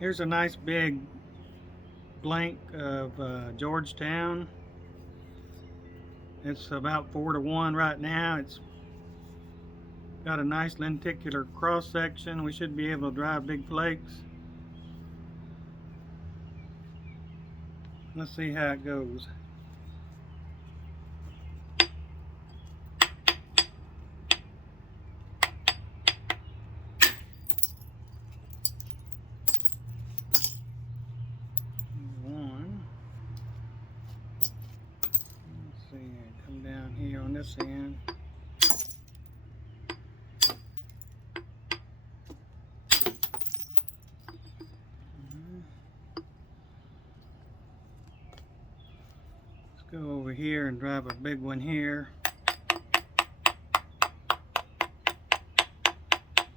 Here's a nice big blank of Georgetown. It's about 4-1 right now. It's got a nice lenticular cross section. We should be able to drive big flakes. Let's see how it goes. One. Let's see, come down here on this end. Go over here and drive a big one here.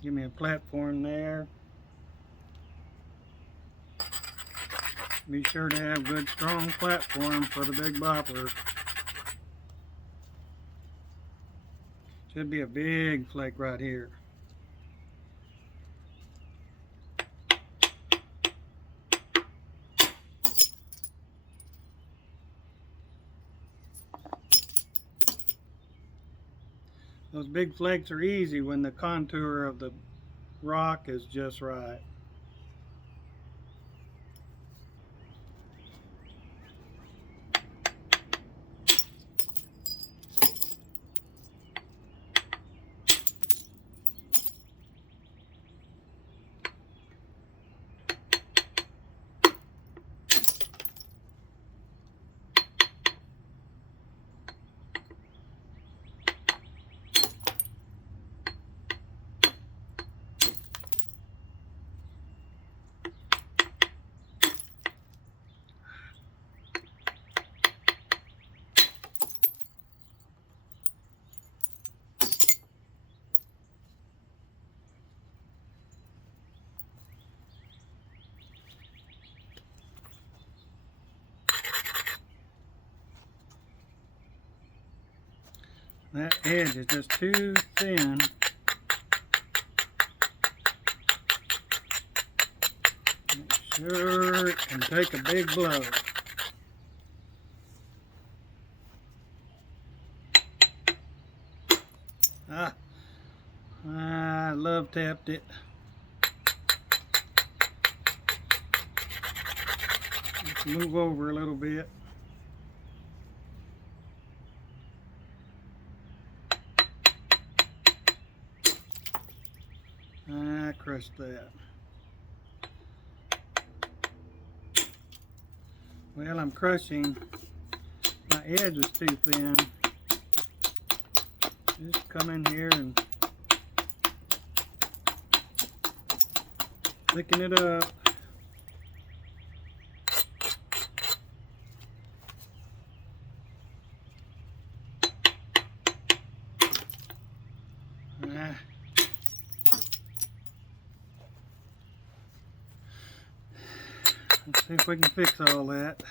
Give me a platform there. Be sure to have good strong platform for the big bopper. Should be a big flake right here. Those big flakes are easy when the contour of the rock is just right. That edge is just too thin. Make sure it can take a big blow. I love tapped it. Let's move over a little bit. I crushed that. Well, I'm crushing. My edge was too thin. Just come in here and thicken it up. Let's see if we can fix all that.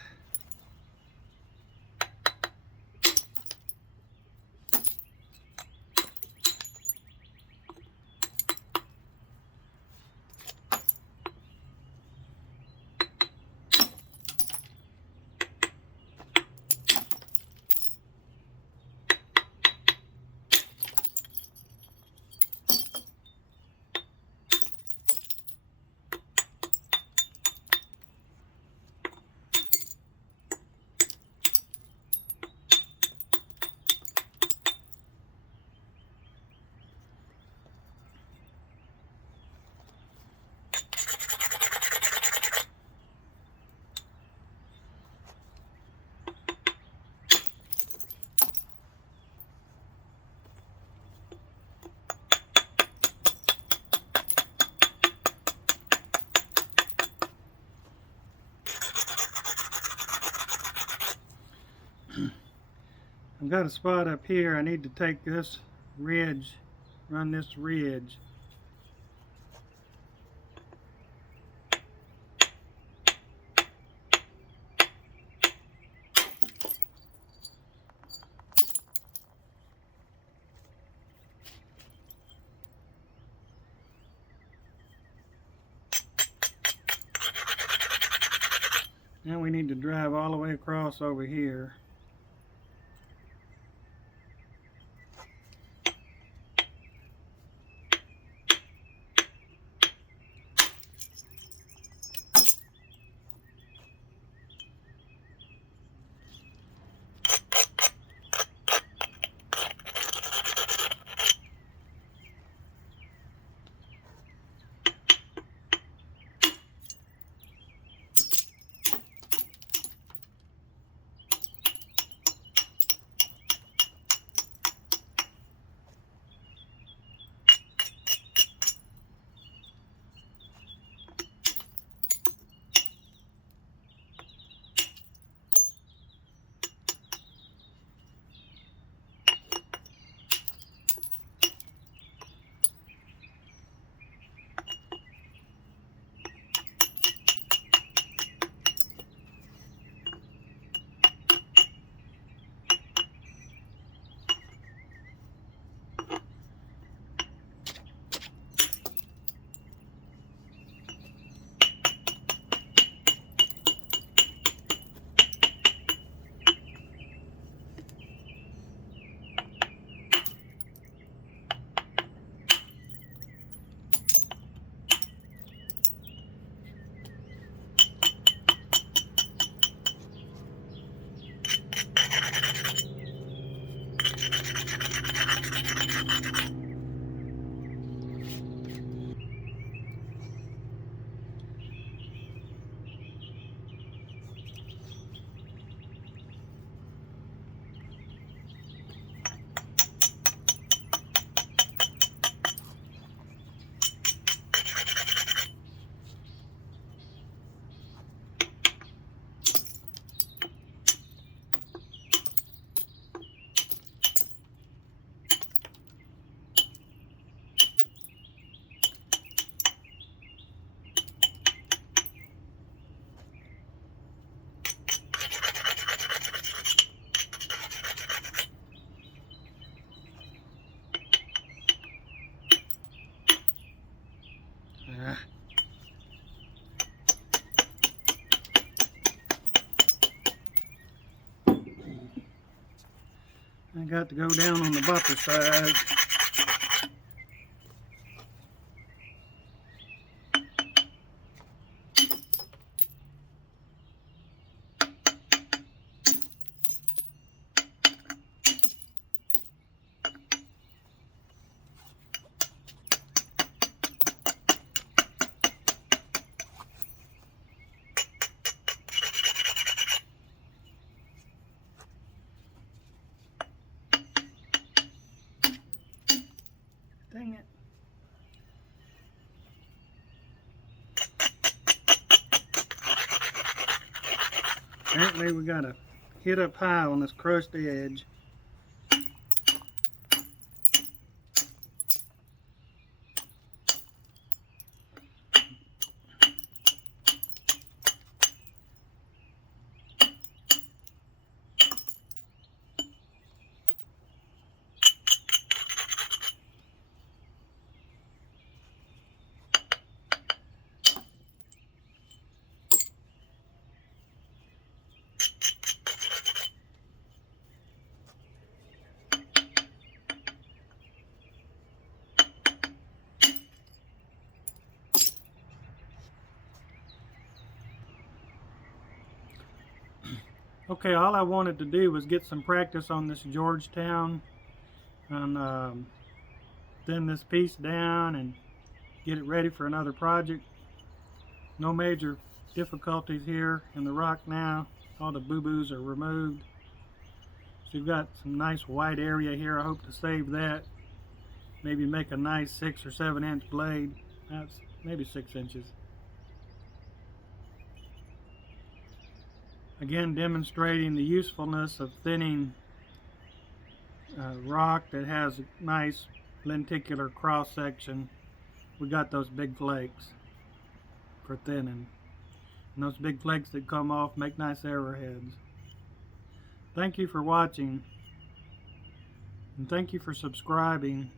I've got a spot up here. I need to take this ridge, run this ridge. Now we need to drive all the way across over here. I got to go down on the bumper side. Dang it. Apparently we gotta hit up high on this crushed edge. Okay, all I wanted to do was get some practice on this Georgetown and thin this piece down and get it ready for another project. No major difficulties here in the rock now. All the boo-boos are removed. So you've got some nice white area here. I hope to save that. Maybe make a nice 6 or 7 inch blade. That's maybe 6 inches. Again, demonstrating the usefulness of thinning rock that has a nice lenticular cross section. We got those big flakes for thinning. And those big flakes that come off make nice arrowheads. Thank you for watching, and thank you for subscribing.